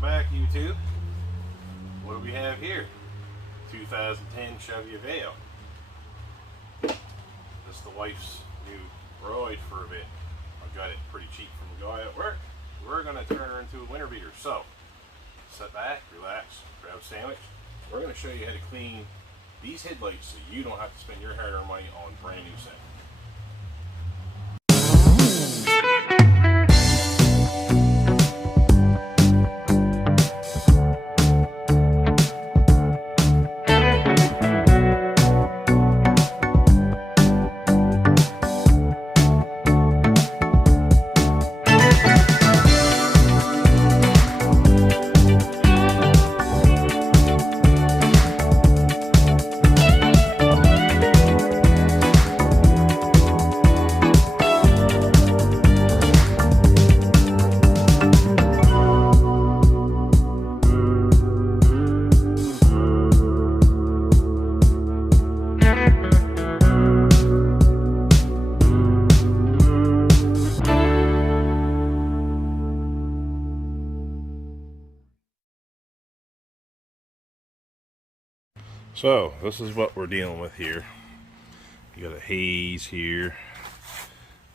Welcome back, YouTube. What do we have here? 2010 Chevy Aveo. This is the wife's new ride for a bit. I got it pretty cheap from the guy at work. We're going to turn her into a winter beater. So, sit back, relax, grab a sandwich. We're going to show you how to clean these headlights so you don't have to spend your hard-earned money on brand new set. So this is what we're dealing with here. You got a haze here.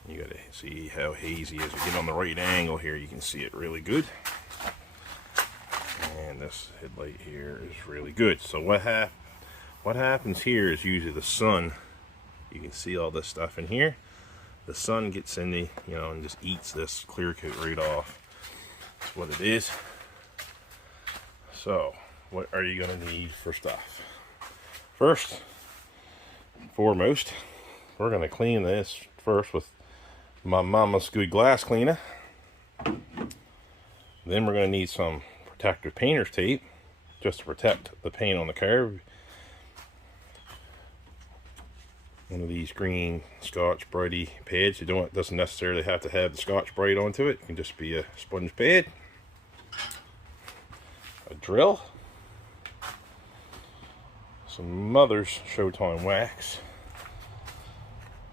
You got to see how hazy it is. You get on the right angle here, you can see it really good. And this headlight here is really good. So what happens here is usually the sun. You can see all this stuff in here. The sun gets in the, and just eats this clear coat right off. That's what it is. So what are you going to need for stuff? First and foremost, we're going to clean this first with my mama's good glass cleaner. Then we're going to need some protective painter's tape just to protect the paint on the car. One of these green Scotch Brite pads. It doesn't necessarily have to have the Scotch Brite onto it. It can just be a sponge pad. A drill. Some Mother's Showtime wax,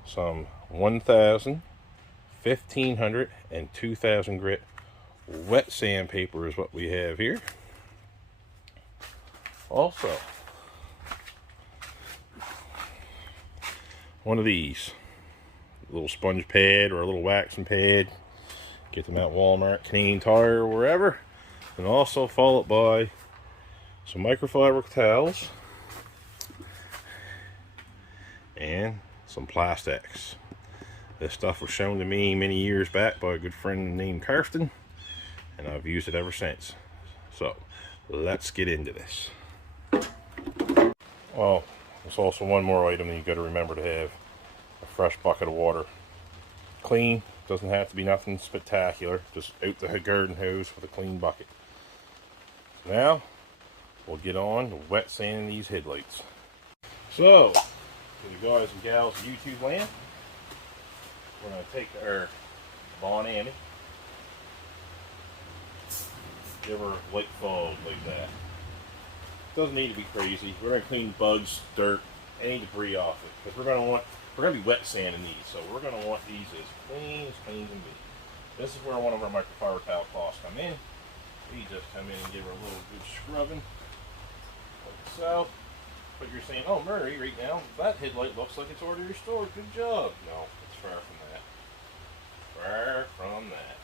some 1000, 1500, and 2000 grit wet sandpaper is what we have here. Also, one of these, a little sponge pad or a little waxing pad. Get them at Walmart, Canadian Tire, or wherever. And also followed by some microfiber towels and some plastics. This stuff was shown to me many years back by a good friend named Kirsten, and I've used it ever since. So let's get into this. Well, there's also one more item that you got to remember to have: a fresh bucket of water. Clean, doesn't have to be nothing spectacular, just out the garden hose with a clean bucket. Now we'll get on to wet sanding these headlights. So for the guys and gals of YouTube land, we're going to take our Bon Ami, give her a light fog like that. Doesn't need to be crazy. We're going to clean bugs, dirt, any debris off it, because we're going to be wet sanding these, so we're going to want these as clean can be. This is where one of our microfiber towel cloths come in. We just come in and give her a little good scrubbing, like so. But you're saying, oh, Murray, right now, that headlight looks like it's already restored. Good job. No, it's far from that. Far from that.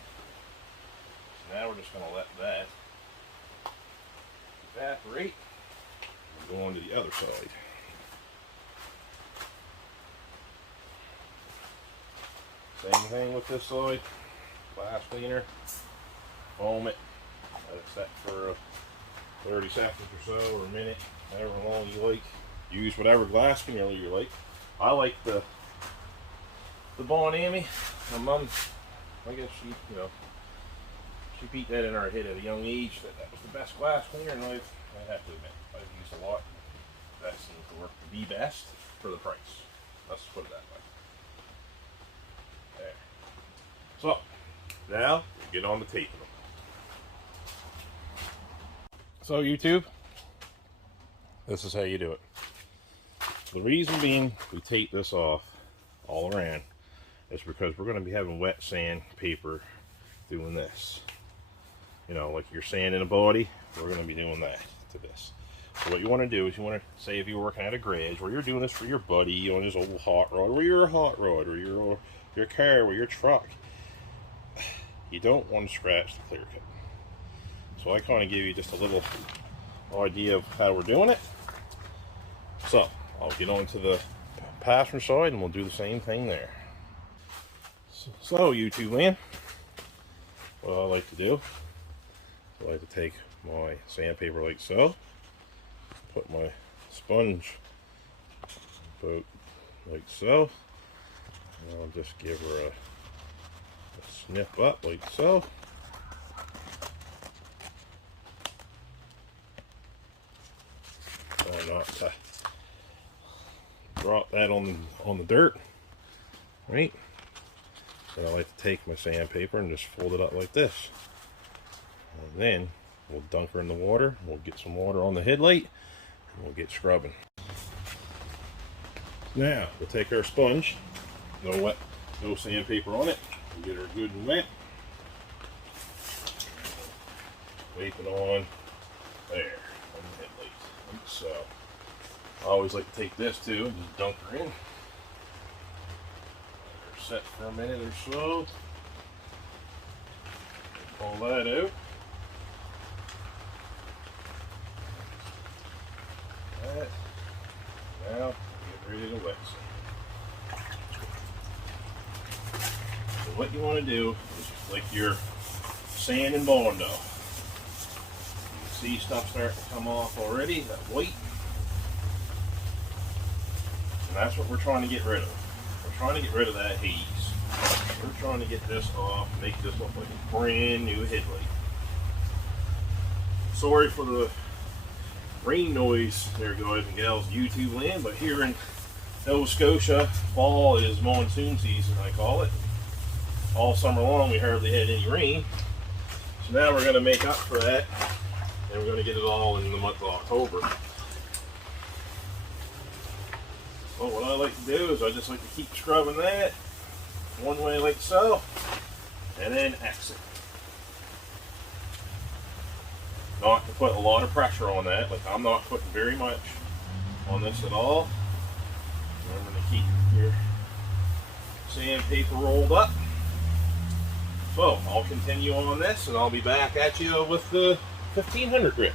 So now we're just going to let that evaporate and go on to the other side. Same thing with this side. Glass cleaner. Foam it. Let it set for 30 seconds or so, or a minute. However long you like. Use whatever glass cleaner you like. I like the Bon Ami. My mom, I guess she beat that in our head at a young age that was the best glass cleaner, and I have to admit, I've used a lot. That seems to work the best for the price. Let's put it that way. There. So now get on the taping them. So YouTube, this is how you do it. The reason being we tape this off all around is because we're going to be having wet sandpaper doing this. you know, like you're sanding a body, we're going to be doing that to this. So what you want to do is you want to say if you're working at a garage where you're doing this for your buddy on his old hot rod, or your hot rod, or your car, or your truck, you don't want to scratch the clear coat. So I kind of give you just a little idea of how we're doing it. So I'll get on to the passenger side and we'll do the same thing there. So YouTube land, what I like to do, I like to take my sandpaper like so, put my sponge about like so, and I'll just give her a snip up like so. Try not to drop that on the dirt, right? And I like to take my sandpaper and just fold it up like this. And then we'll dunk her in the water. We'll get some water on the headlight and we'll get scrubbing. Now we'll take our sponge, no sandpaper on it. We'll get her good and wet. Wipe it on there on the headlight. Like so. I always like to take this too and just dunk her in. Let her set for a minute or so. Pull that out. That. Now get ready to wet some. So what you want to do is like your sand and Bondo. You can see stuff starting to come off already, that white. And that's what we're trying to get rid of. We're trying to get rid of that haze. We're trying to get this off, make this look like a brand new headlight. Sorry for the rain noise there, guys and gals, YouTube land, but here in Nova Scotia, fall is monsoon season, I call it. All summer long we hardly had any rain. So now we're going to make up for that, and we're going to get it all in the month of October. Well, what I like to do is I just like to keep scrubbing that one way like so, and then exit. Not to put a lot of pressure on that, like I'm not putting very much on this at all. I'm going to keep your sandpaper rolled up. So I'll continue on this and I'll be back at you with the 1500 grit.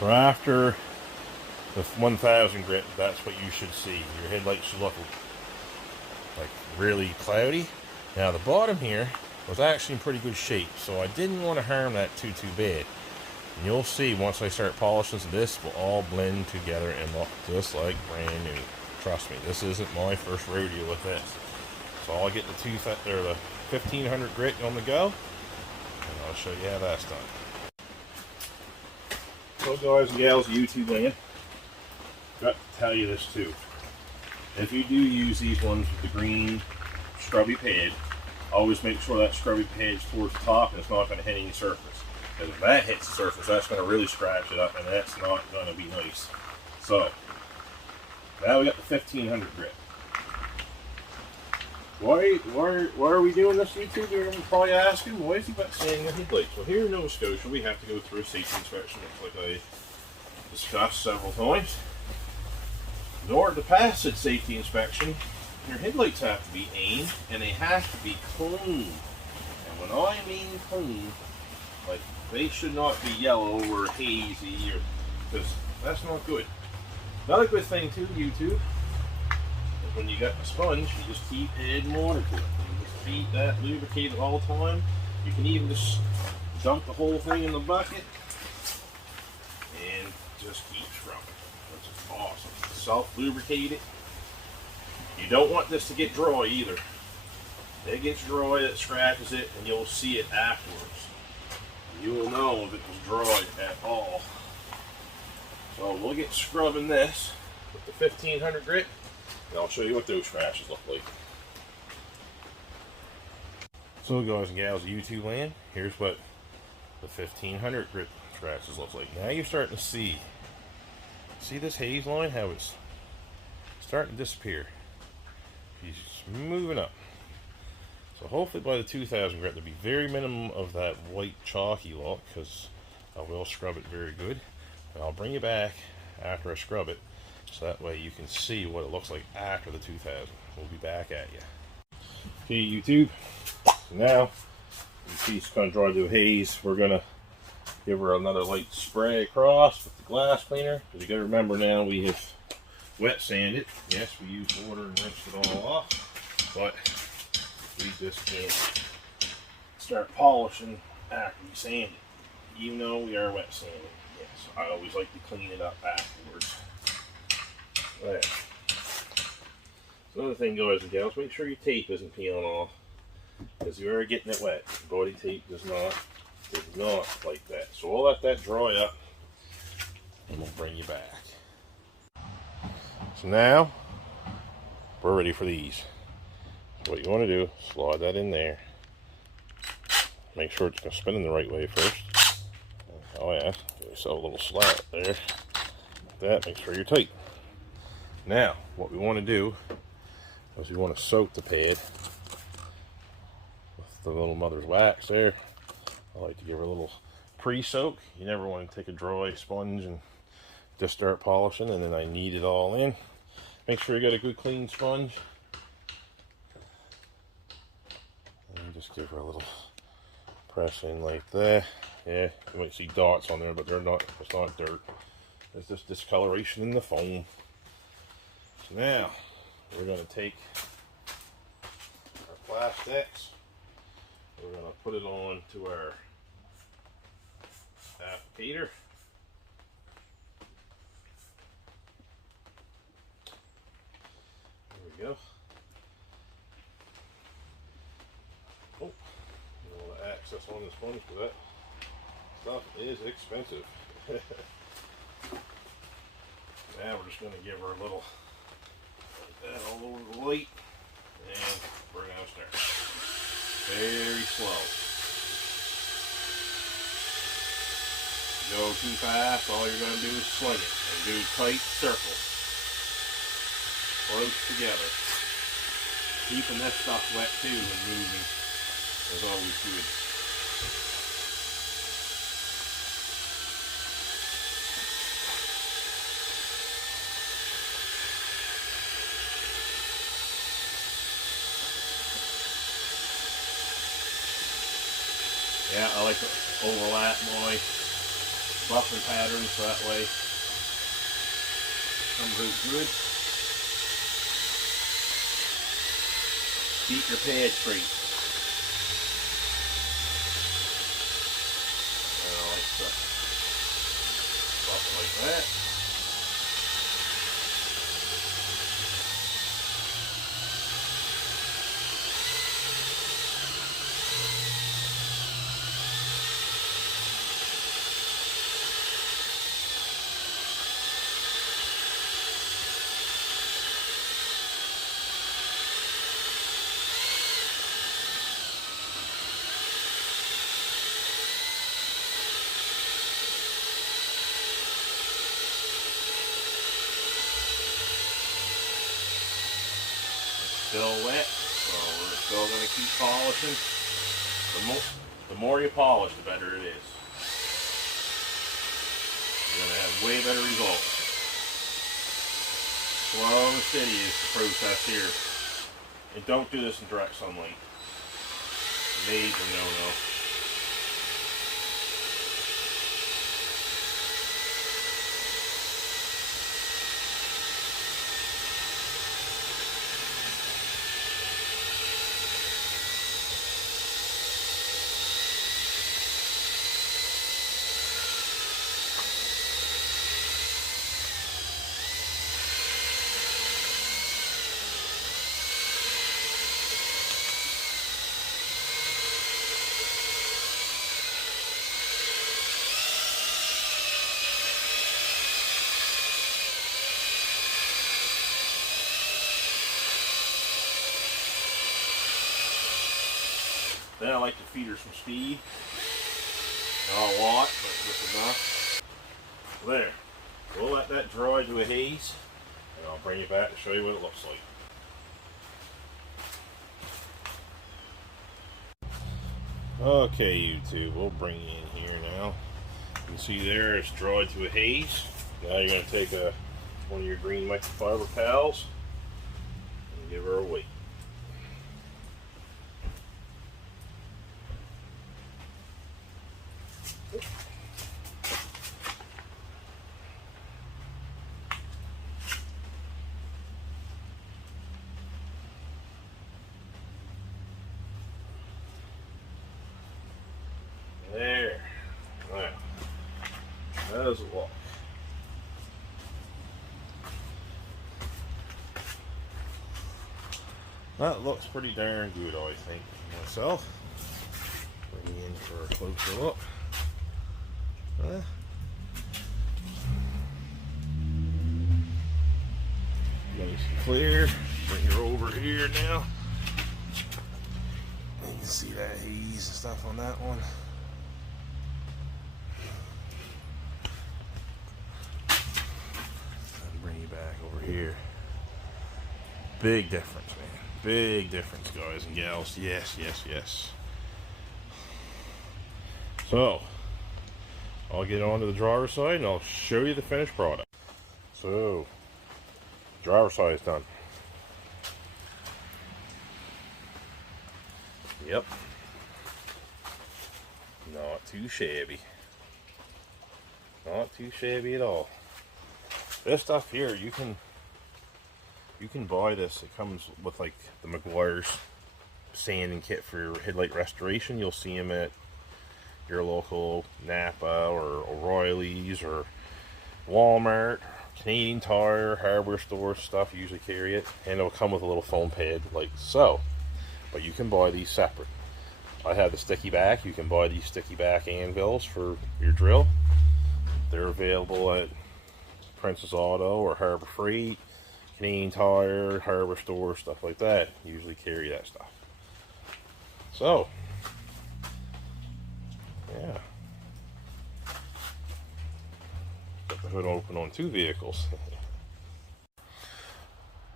So after the 1000 grit, that's what you should see. Your headlights should look like really cloudy. Now the bottom here was actually in pretty good shape, so I didn't want to harm that too bad. And you'll see once I start polishing, this will all blend together and look just like brand new. Trust me, this isn't my first rodeo with this. So I'll get the 1500 grit on the go, and I'll show you how that's done. So guys and gals, YouTube land, got to tell you this too. If you do use these ones with the green scrubby pad, always make sure that scrubby pad's towards the top and it's not going to hit any surface. Because if that hits the surface, that's going to really scratch it up, and that's not going to be nice. So, now we got the 1500 grit. Why are we doing this, YouTube? You're probably asking, why is he about sanding the headlights? Well, here in Nova Scotia, we have to go through a safety inspection, like I discussed several times. In order to pass that safety inspection, your headlights have to be aimed and they have to be clean. And when I mean clean, like they should not be yellow or hazy, or because that's not good. Another good thing too, YouTube, is when you got the sponge, you just keep adding water to it. You just feed that lubricated all the time. You can even just dump the whole thing in the bucket and just keep scrubbing, which is awesome. Self-lubricate it. You don't want this to get dry either. If it gets dry, it scratches it, and you'll see it afterwards. You will know if it was dry at all. So we'll get scrubbing this with the 1500 grit, and I'll show you what those scratches look like. So guys and gals of YouTube land, here's what the 1500 grit scratches look like. Now you're starting to see this haze line, how it's starting to disappear. He's moving up. So hopefully by the 2000 grit there'll be very minimum of that white chalky look, because I will scrub it very good. And I'll bring you back after I scrub it, so that way you can see what it looks like after the 2000. We'll be back at you. Okay, YouTube. So now, you see it's kind of dry to a haze. We're going to give her another light spray across with the glass cleaner. Because you got to remember now we have wet sanded. Yes, we used water and rinsed it all off. But we just can't start polishing after we sand it. Even though we are wet sanding. Yes, I always like to clean it up afterwards. There. So another thing, guys and gals, make sure your tape isn't peeling off, because you are getting it wet. Body tape does not like that. So we'll let that dry up, and we'll bring you back. So now we're ready for these. So what you want to do, slide that in there. Make sure it's spinning the right way first. Oh yeah, you saw a little slat there. Like that, make sure you're tight. Now, what we want to do is we want to soak the pad with the little mother's wax there. I like to give her a little pre-soak. You never want to take a dry sponge and just start polishing and then I knead it all in. Make sure you got a good clean sponge. And just give her a little press in like that. Yeah, you might see dots on there, but they're not. It's not dirt. It's just discoloration in the foam. So now we're going to take our plastics. We're going to put it on to our applicator. There we go. Oh, a little access on the sponge for that. Stuff is expensive. Now we're just going to give her a little like that all over the light, and we're going to start very slow. If you go too fast, all you're going to do is swing it and do tight circles, close together. Keeping this stuff wet too and moving is always good. Yeah, I like to overlap my buffing pattern so that way it comes out good. Keep your pad straight. And I like to buff it like that. Still wet, so we're still going to keep polishing. The more you polish, the better it is. You're going to have way better results. Slow and steady is the process here. And don't do this in direct sunlight. Major no-no. Then I like to feed her some speed. Not a lot, but just enough. There. We'll let that dry to a haze, and I'll bring you back to show you what it looks like. Okay, YouTube, we'll bring you in here now. You can see there it's dried to a haze. Now you're going to take one of your green microfiber towels and give her a weight. There. Alright. That is a walk. That looks pretty darn good, I think, myself. Bring you in for a closer look. Nice and clear. Bring her over here now. You can see that haze and stuff on that one. And bring you back over here. Big difference, man. Big difference, guys and gals. Yes, yes, yes. So, I'll get on to the driver's side and I'll show you the finished product. So, driver's side is done. Yep. Not too shabby. Not too shabby at all. This stuff here, you can buy this. It comes with like the McGuire's sanding kit for your headlight restoration. You'll see them at your local Napa or O'Reilly's or Walmart, Canadian Tire, hardware stores, stuff. You usually carry it, and it'll come with a little foam pad like so. But you can buy these separate. I have the sticky back. You can buy these sticky back anvils for your drill. They're available at Princess Auto or Harbor Freight, Canadian Tire, hardware store, stuff like that. Usually carry that stuff. So, yeah. Got the hood open on 2 vehicles.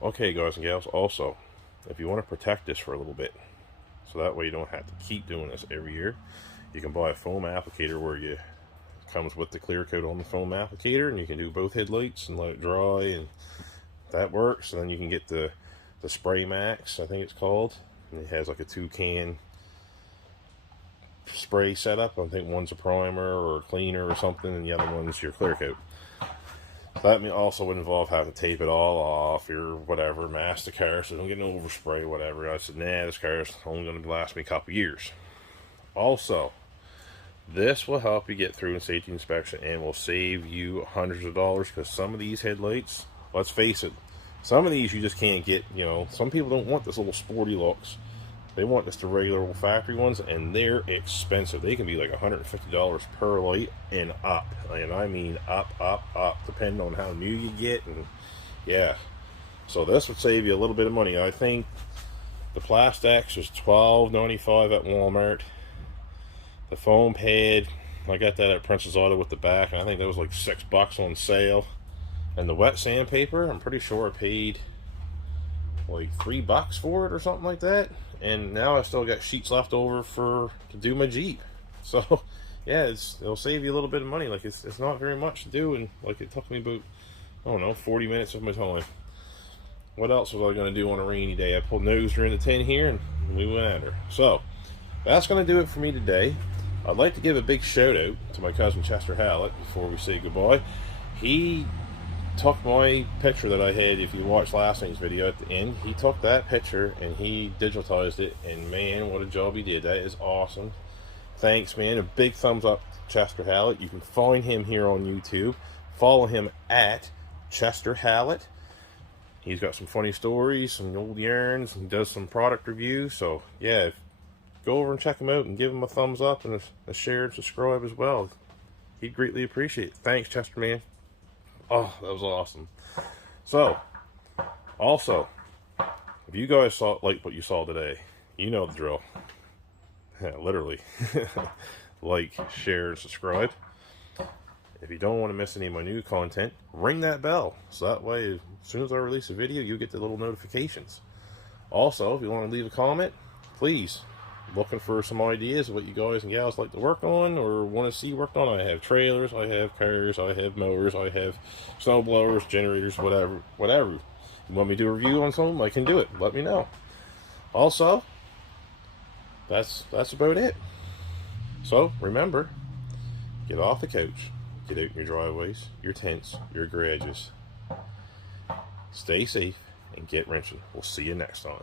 Okay, guys and gals, also, if you want to protect this for a little bit, so that way you don't have to keep doing this every year, you can buy a foam applicator where it comes with the clear coat on the foam applicator, and you can do both headlights and let it dry, and that works. And then you can get the Spray Max, I think it's called, and it has like a 2-can spray setup. I think one's a primer or a cleaner or something, and the other one's your clear coat. So that also would involve having to tape it all off or whatever, mask the car so don't get no overspray, whatever. I said, nah, this car is only going to last me a couple years. Also, this will help you get through a safety inspection and will save you hundreds of dollars, because some of these headlights, let's face it, some of these you just can't get. You know, some people don't want this little sporty looks. They want just the regular old factory ones, and they're expensive. They can be like $150 per light and up. And I mean up, depending on how new you get. And yeah, so this would save you a little bit of money. I think the Plastex was $12.95 at Walmart. The foam pad, I got that at Princess Auto with the back, and I think that was like $6 on sale. And the wet sandpaper, I'm pretty sure I paid like $3 for it or something like that. And now I still got sheets left over to do my Jeep. So yeah, it'll save you a little bit of money. Like it's not very much to do, and like it took me about, I don't know, 40 minutes of my time. What else was I going to do on a rainy day? I pulled nosed in the tin here and we went at her. So that's going to do it for me today. I'd like to give a big shout out to my cousin Chester Hallett before we say goodbye. He took my picture that I had, if you watched last night's video at the end, he took that picture and he digitized it, and man, what a job he did. That is awesome. Thanks, man. A big thumbs up to Chester Hallett. You can find him here on YouTube. Follow him at Chester Hallett. He's got some funny stories, some old yarns, and does some product reviews. So yeah, go over and check him out and give him a thumbs up and a share and subscribe as well. He'd greatly appreciate it. Thanks, Chester, man. Oh, that was awesome. So, also, if you guys like what you saw today, you know the drill. Yeah, literally. Like, share, and subscribe. If you don't want to miss any of my new content, ring that bell. So that way, as soon as I release a video, you get the little notifications. Also, if you want to leave a comment, please looking for some ideas of what you guys and gals like to work on or want to see worked on. I have trailers, I have cars, I have mowers, I have snow blowers, generators, whatever. You want me to do a review on something, I can do it. Let me know. Also, that's about it. So remember, get off the couch, get out in your driveways, your tents, your garages. Stay safe and get wrenching. We'll see you next time.